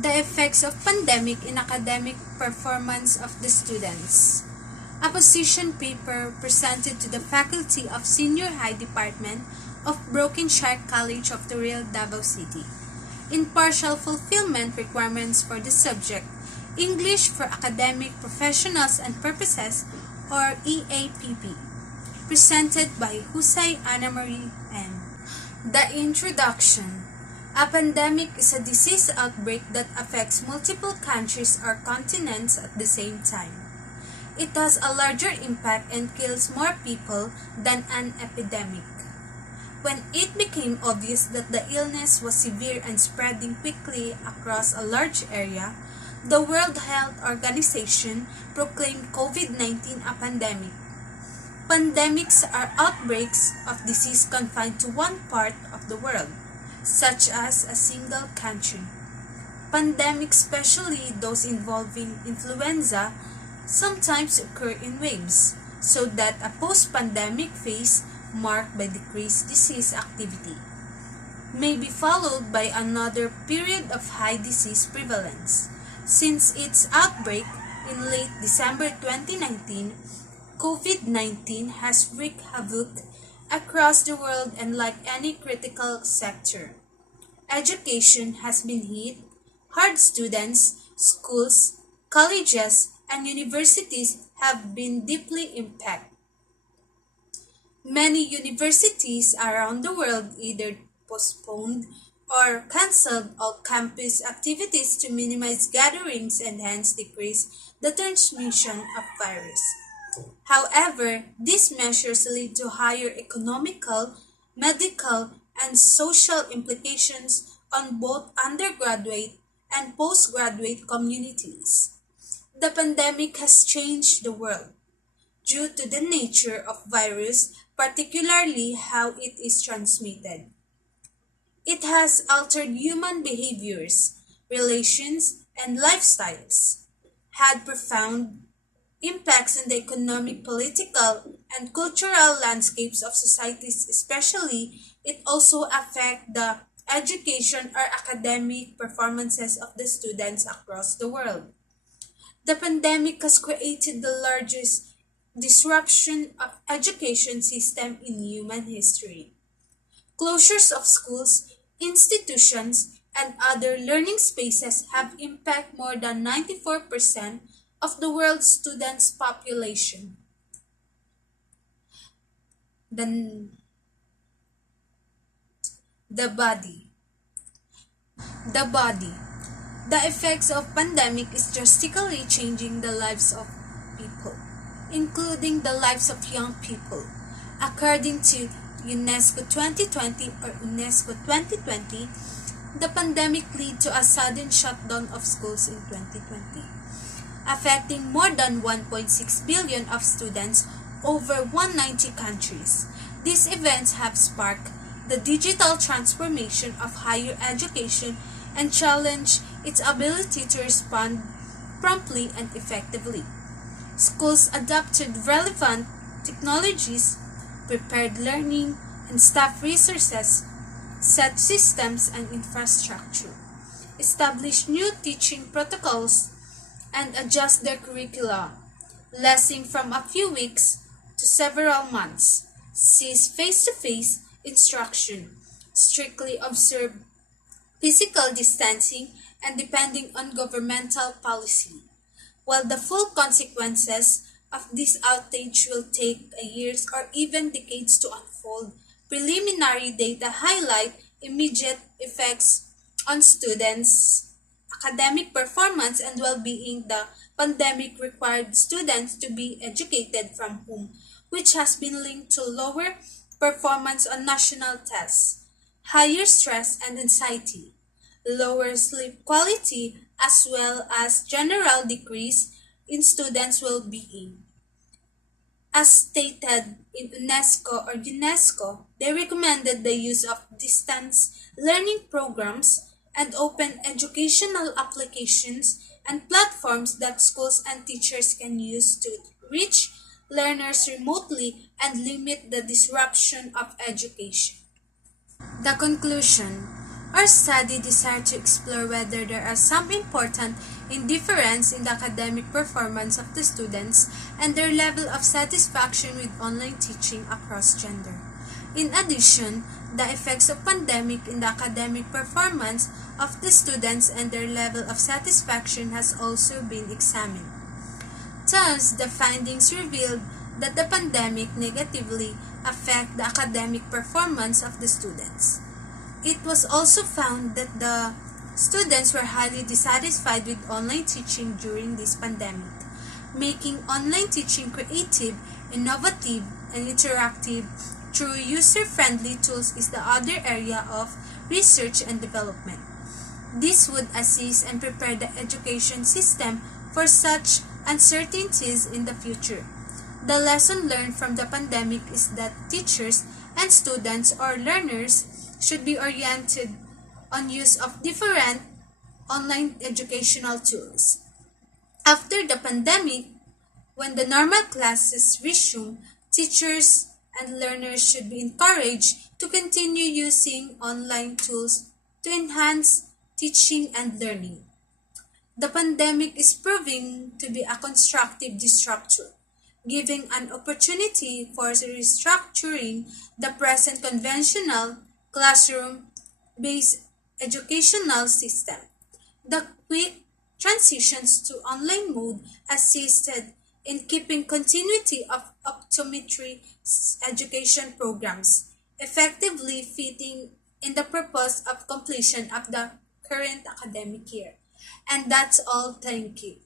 The effects of pandemic in academic performance of the students. A position paper presented to the faculty of Senior High Department of Broken Shark College of the Real Davao City. In partial fulfillment requirements for the subject, English for Academic Professionals and Purposes, or EAPP, presented by Husay Ana Marie N. The introduction. A pandemic is a disease outbreak that affects multiple countries or continents at the same time. It has a larger impact and kills more people than an epidemic. When it became obvious that the illness was severe and spreading quickly across a large area, the World Health Organization proclaimed COVID-19 a pandemic. Pandemics are outbreaks of disease confined to one part of the world, such as a single country. Pandemics, especially those involving influenza, sometimes occur in waves, so that a post-pandemic phase marked by decreased disease activity may be followed by another period of high disease prevalence. Since its outbreak in late December 2019, COVID-19 has wreaked havoc across the world, and like any critical sector, education has been hit hard. Students, schools, colleges, and universities have been deeply impacted. Many universities around the world either postponed or canceled all campus activities to minimize gatherings and hence decrease the transmission of virus. However, these measures lead to higher economical, medical, and social implications on both undergraduate and postgraduate communities. The pandemic has changed the world due to the nature of virus, particularly how it is transmitted. It has altered human behaviors, relations, and lifestyles, had profound impacts on the economic, political, and cultural landscapes of societies. Especially, it also affects the education or academic performances of the students across the world. The pandemic has created the largest disruption of education system in human history. Closures of schools, institutions, and other learning spaces have impacted more than 94% of the world's students' population. The, the body. The body. The effects of pandemic is drastically changing the lives of people, including the lives of young people. According to UNESCO 2020 or UNESCO 2020, the pandemic led to a sudden shutdown of schools in 2020, affecting more than 1.6 billion of students over 190 countries. These events have sparked the digital transformation of higher education and challenged its ability to respond promptly and effectively. Schools adopted relevant technologies, prepared learning and staff resources, set systems and infrastructure, established new teaching protocols, and adjust their curricula, lasting from a few weeks to several months, cease face-to-face instruction, strictly observe physical distancing, and depending on governmental policy. While the full consequences of this outage will take years or even decades to unfold, preliminary data highlight immediate effects on students' academic performance and well-being. The pandemic required students to be educated from home, which has been linked to lower performance on national tests, higher stress and anxiety, lower sleep quality, as well as general decrease in students' well-being. As stated in UNESCO, they recommended the use of distance learning programs and open educational applications and platforms that schools and teachers can use to reach learners remotely and limit the disruption of education. The conclusion. Our study desired to explore whether there are some important difference in the academic performance of the students and their level of satisfaction with online teaching across gender. In addition, the effects of pandemic in the academic performance of the students and their level of satisfaction has also been examined. Thus, the findings revealed that the pandemic negatively affected the academic performance of the students. It was also found that the students were highly dissatisfied with online teaching during this pandemic, making online teaching creative, innovative, and interactive through user-friendly tools is the other area of research and development. This would assist and prepare the education system for such uncertainties in the future. The lesson learned from the pandemic is that teachers and students or learners should be oriented on use of different online educational tools. After the pandemic, when the normal classes resume, teachers and learners should be encouraged to continue using online tools to enhance teaching and learning. The pandemic is proving to be a constructive disruptor, giving an opportunity for restructuring the present conventional classroom-based educational system. The quick transitions to online mode assisted in keeping continuity of optometry education programs, effectively fitting in the purpose of completion of the current academic year. And that's all. Thank you.